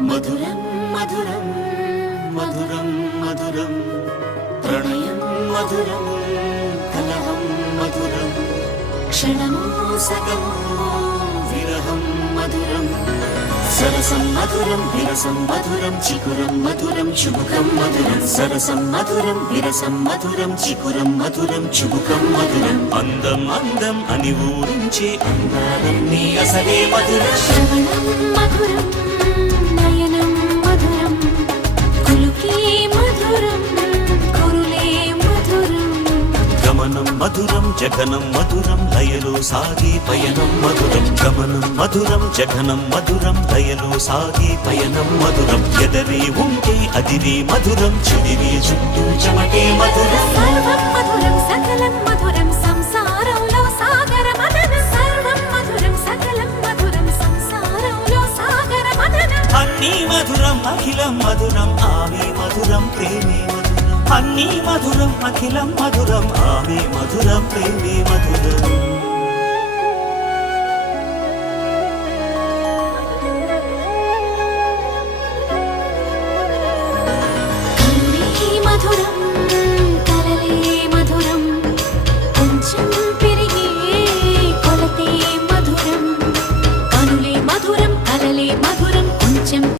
మధురం మధురం మధురం మధురం ప్రణయం మధురం కలహం మధురం క్షణమో సగమో విరహం మధురం సరసం మధురం విరసం మధురం చికురం మధురం చుబుకం మధురం సరసం మధురం విరసం మధురం చికురం మధురం చుబుకం మధురం అందం అందం అని ఊరించే అందాలన్నీ అసలే మధురం శ్రవణం మధురం నయనం మధురం కులుకే మధురం కురులే మధురం గమనం మధురం జగనం మధురం లయలో సాగే పయనం మధురం గమనం మధురం జగనం మధురం లయలో సాగే పయనం మధురం ఎదరే ఉంటే అదిరే మధురం చెదిరే చుట్టూ చెమటే మధురం సర్వం మధురం సకలం మధురం సంసారంలో సాగర మదనం సర్వం మధురం సకలం మధురం సంసారంలో సాగర మదనం అన్నీ మధురం అఖిలం మధురం ఆమె మధురం ప్రేమే మధురం అన్నీ మధురం అఖిలం మధురం